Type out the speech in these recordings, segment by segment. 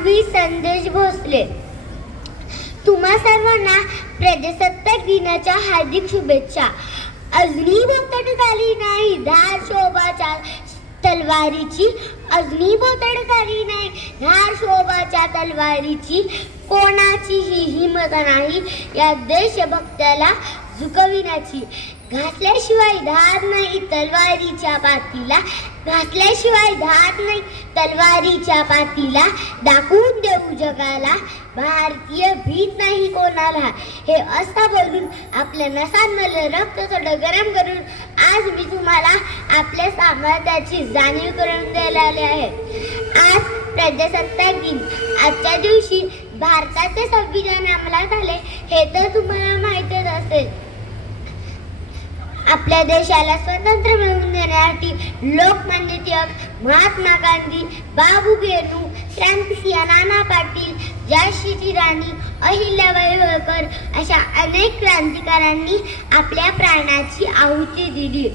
मानवी संदेश भोसले. तुम्हा सर्वांना प्रजासत्ताक दिनाच्या हार्दिक शुभेच्छा. अजूनही भोवताडत आली नाही धार शोभाच्या तलवारीची, अजूनही भोवताडत आली नाही धार शोभाच्या तलवारीची. कोणाचीही हिंमत नाही या देशभक्ताला झुकविण्याची. घासल्याशिवाय धार नाही तलवारीच्या पातीला, घासल्याशिवाय धार नाही तलवारीच्या पातीला. दाखवून देऊ जगाला भारतीय भीत नाही कोणाला. हे असं बोलून आपल्या नसांमधलं रक्त थोडं गरम करून आज मी तुम्हाला आपल्या सामर्थ्याची जाणीव करून द्यायला आले आहे. आज प्रजासत्ताक दिन. आजच्या दिवशी भारताचे संविधान अंमलात आले हे तर तुम्हाला माहीतच असेल. आपल्या देशाला स्वातंत्र्य मिळवून देण्यासाठी लोकमान्य टिळक, महात्मा गांधी, बाबू गेनू, क्रांतिसिंह नाना पाटील, झाशीची राणी अहिल्याबाई होळकर अशा अनेक क्रांतिकारकांनी आपल्या प्राणाची आहुती दिली.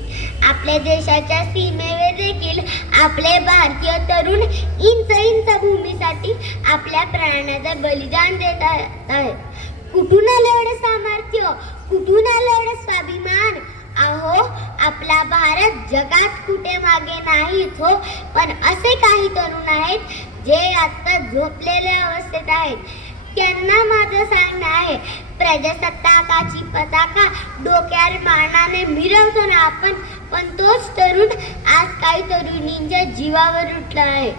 आपल्या देशाच्या सीमेवर देखील आपले भारतीय तरुण इंच इंच भूमीसाठी आपल्या प्राणाचं बलिदान देत आहेत. कुठून आलं एवढं सामर्थ्य, कुठून आलं एवढं स्वाभिमान? अहो, आपला भारत जगात कुठे मागे नाहीच हो, पण असे काही तरुण आहेत जे आता झोपलेल्या अवस्थेत आहेत. त्यांना माझं सांगणं आहे, प्रजासत्ताकाची पताका डोक्यावर मानाने मिरवतो ना आपण, पण तोच तरुण आज काही तरुणींच्या जीवावर उठला आहे.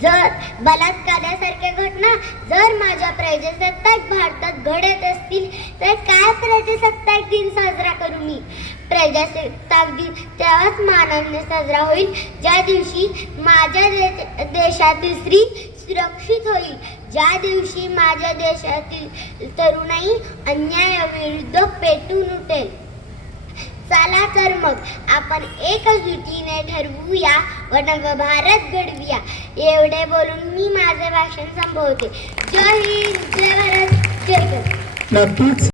जर बलात्कारासारख्या घटना जर माझ्या प्रजासत्ताक भारतात घडत असतील तर काय प्रजासत्ताक दिन साजरा करू मी? प्रजासत्ताक दिन तेव्हाच मानाने साजरा होईल ज्या दिवशी माझ्या देशातील स्त्री सुरक्षित होईल, ज्या दिवशी माझ्या देशातील तरुणाई अन्यायाविरुद्ध पेटून उठेल. चला तर मग आपण एकजुटीने ठरवूया व नवभारत घडवूया. एवढे बोलून मी माझे भाषण संपवते. जय हिंद, जय भारत, जय हिंद. नक्कीच